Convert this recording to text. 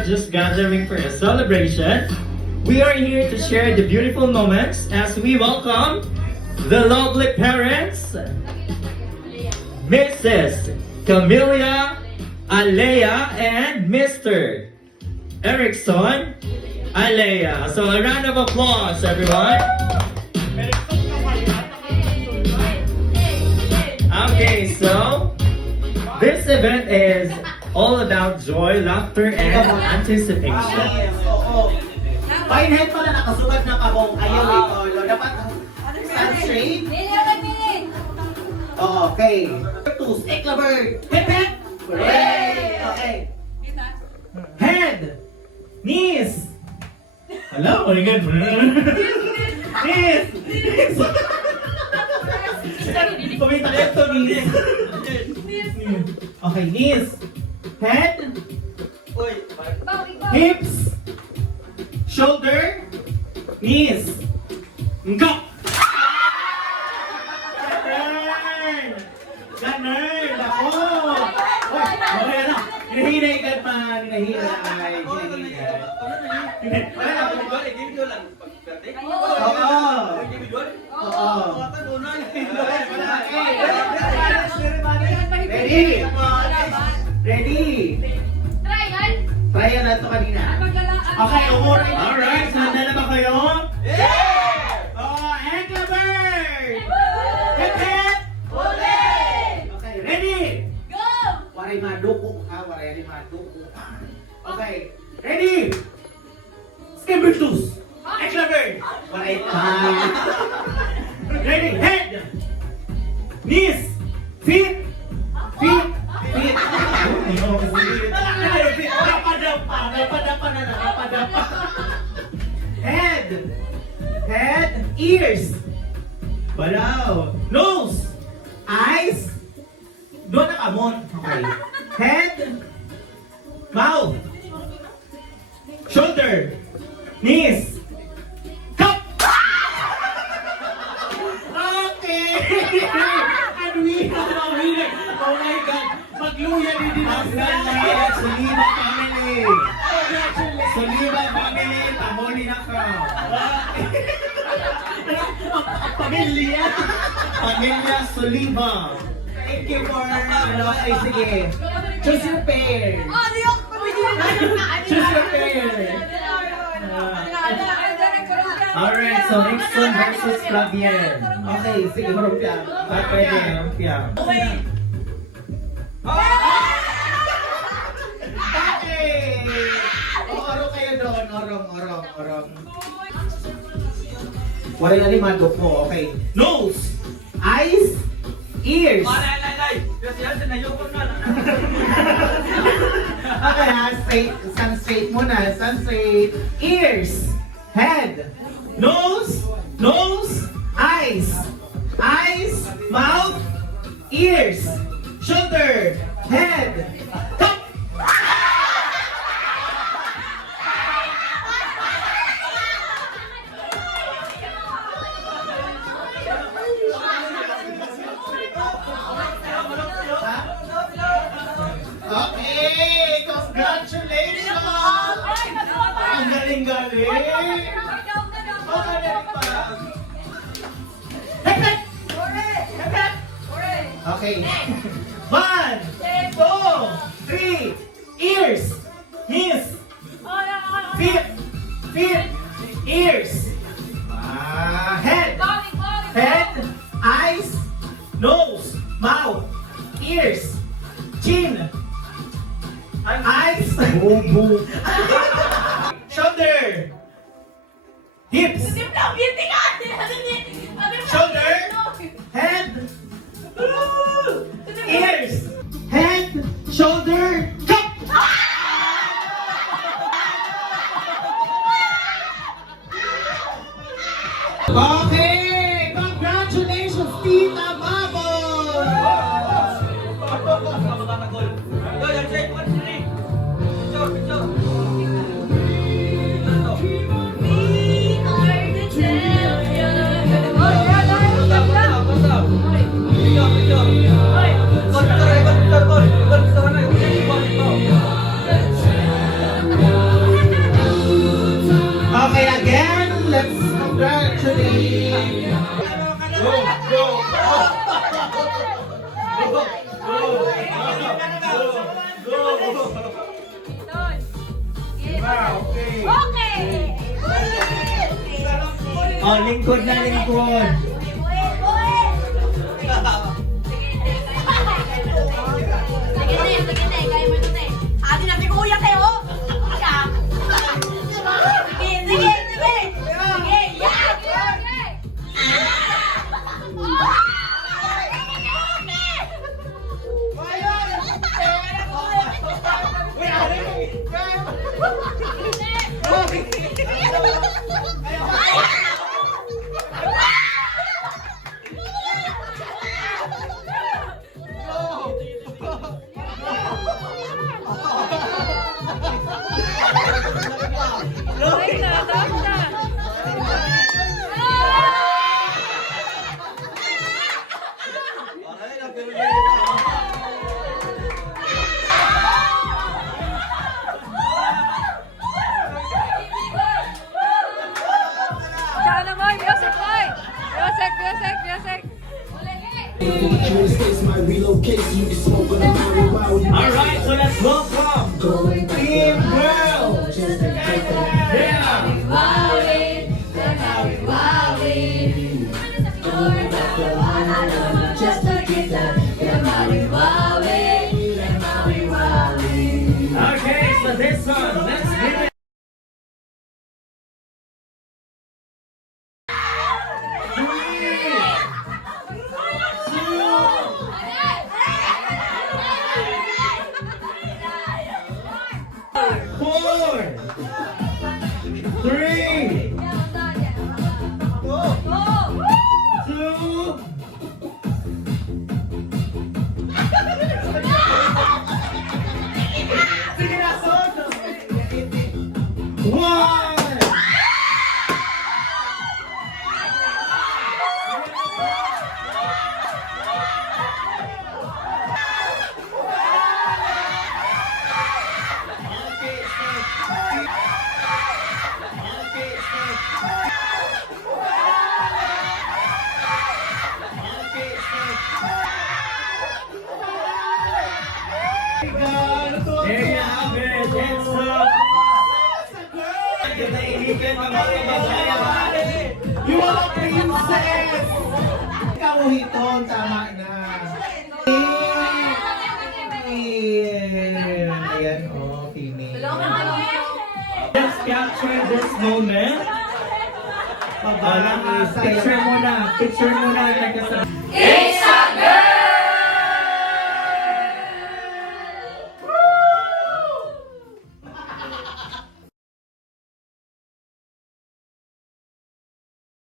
not just gathering for a celebration. We are here to share the beautiful moments as we welcome the lovely parents, Mrs. Camelia Alea and Mr. Erickson Alea. So a round of applause, everyone. Okay, so this event is all about joy, laughter, and anticipation. Pinehead pala nakasugat na kabong ayaw ito. Dapat stand straight. Okay. Two, stick the bird. Hip hip. Hooray! Okay. Head. Knees. Hello? Oh my God. Knees. Pumita ka ito, knees. Okay, knees. Head. Hips. Shoulder. Knees. Go! Ganun! Ako! Okay na. Hinahinay ka pa. Hinahinay. Wala na. Individual lang. Oo. Oo. Ready? Ready? Trial na ito kanina. Okay, umuray. Alright, handa na ba kayo? Yeah! Oh, Angla Bird! Hip hip! Okay, ready? Go! Waray maduko ha, waray maduko. Okay, ready? Skimmer shoes! Angla Bird! Waray pa! Ready? Head! Knees! Feet! Feet! Feet! Napadapa. Head. Head. Ears. Balaw. Nose. Eyes. Doon na kamon. Okay. Head. Mouth. Shoulder. Knees. Cup. Okay. And we have a winner. Oh my God. Magluya din din ang Soliva family. Soliva family, pamuli na ka. Pamilya. Pamilya Soliva. Thank you for, okay, sige. Choose your pair. Choose your pair. Alright, so Rickson versus Flavier. Okay, sige, marumpia. Pwede, marumpia. Okay. Orong kayo doon, orong. Wala na ni Mando po, okay. Nose, eyes, ears. Okay ha, stand straight muna, stand straight. Ears, head, nose, eyes, mouth, ears, shoulder, head, top. Okay, congratulations! Ang galing-galing! Okay. 1, 2, 3. Ears. Knees. Feet. Ears. Head. Eyes. Nose. Mouth. Ears. Chin. Eyes. Shoulder. Hips. Shoulder. Head. Ears. Head. Shoulder. Cup. Okay. Congratulations, Tita Mabon. Hoy! Oh, lingkod na lingkod. Siya naman, music boy! Music, music, music! It's my relocation. You can smoke on the mountain while you Alright, so let's welcome going Team Girl! just to get that. Yeah! Just to get that, Okay, so this one, let's give it. Four, three, two, one. There you have it. It's Naiinigan ng mga kababayan. You are a princess! Ikaw, Hiton, tama na. Ayan, oh, Tini. Let's capture this moment. Parang Picture mo na. Picture mo na. Nagkasama. It's a girl!